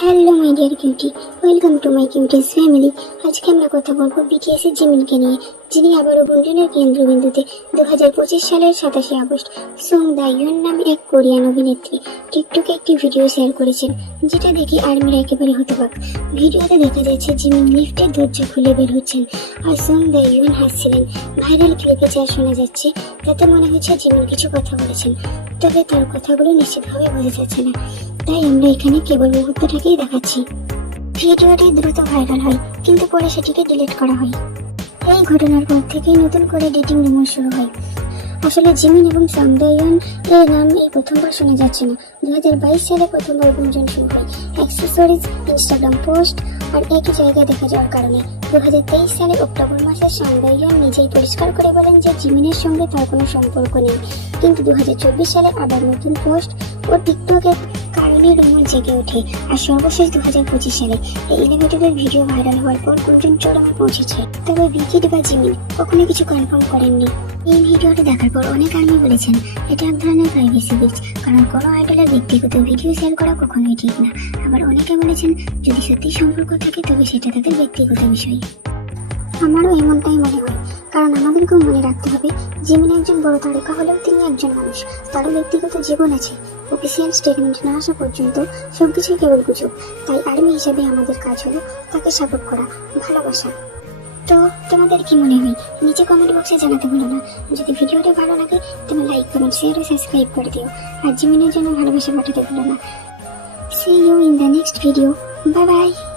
Hello my dear cutie, welcome to my cuties family. আজকে আমরা কথা বলবো বিটিএস এর জিমিনকে নিয়ে, যিনি আবারও গুঞ্জনের কেন্দ্রবিন্দুতে 2025 সালের 27 আগস্ট সং দাইয়ন নামে এক কোরিয়ান অভিনেত্রী টিকটকে একটি ভিডিও শেয়ার করেছেন, যেটা দেখে আর্মিরা একেবারে হতবাক। ভিডিওতে দেখা যাচ্ছে জিমিন লিফটের দরজা খুলে বের হচ্ছেন আর সং দাইয়ন হাসছিলেন। ভাইরাল ক্লিপে যা শোনা যাচ্ছে তাতে মনে হচ্ছে জিমিন কিছু কথা বলেছেন, তবে তার কথাগুলো নিশ্চিতভাবে বোঝা যাচ্ছে না, তাই আমরা এখানে কেবল মুহূর্তটাকেই দেখাচ্ছি। ভিডিওটি দ্রুত ভাইরাল হয়, কিন্তু পরে সেটিকে ডিলিট করা হয়। এই ঘটনার পর থেকেই নতুন করে ডেটিং রুমার শুরু হয়। আসলে জিমিন এবং সং দাইয়ন এর নাম এই প্রথমবার শোনা যাচ্ছে না। 2022 সালে প্রথমবার গুঞ্জন শুরু হয় অ্যাক্সেসরিজ, ইনস্টাগ্রাম পোস্ট আর একই জায়গায় দেখা যাওয়ার কারণে। 2023 সালে অক্টোবর মাসে সং দাইয়ন নিজেই পরিষ্কার করে বলেন যে জিমিনের সঙ্গে তার কোনো সম্পর্ক নেই, কিন্তু 2024 সালে আবার নতুন পোস্ট ও টিকটকের কারণে রুমার জেগে ওঠে। আর সর্বশেষ 2025 সালে এই এলিভেটরের ভিডিও ভাইরাল হওয়ার পর গুঞ্জন চরমে পৌঁছেছে। তবে বিকিড বা জিমিন কখনো কিছু কনফার্ম করেননি। এই ভিডিওটি দেখার পর অনেক আর্মি বলেছেন এটা এক ধরনের প্রাইভেসি ব্রিচ, কারণ কোনো আইডলের ব্যক্তিগত ভিডিও শেয়ার করা কখনোই ঠিক না। আবার অনেকে বলেছেন যদি সত্যি সম্পর্ক থাকে তবে সেটা তাদের ব্যক্তিগত বিষয়। আমারও এমনটাই মনে হয়, কারণ আমাদেরকেও মনে রাখতে হবে জিমিন একজন বড় তারকা হলেও তিনি একজন মানুষ, তারও ব্যক্তিগত জীবন আছে। অফিসিয়াল স্টেটমেন্ট না আসা পর্যন্ত সবকিছুই কেবল গুজব। তাই আর্মি হিসাবে আমাদের কাজ হলো তাকে সাপোর্ট করা, ভালোবাসা। তো তোমাদের কি মনে হয় নিচে কমেন্ট বক্সে জানাতে ভুলো না। যদি ভিডিওটা ভালো লাগে তুমি লাইক, কমেন্ট, শেয়ার ও সাবস্ক্রাইব করে দিও। আর জিমিনের জন্য ভালোবাসা পাঠাতে ভুলো না। See you in the next video. Bye bye.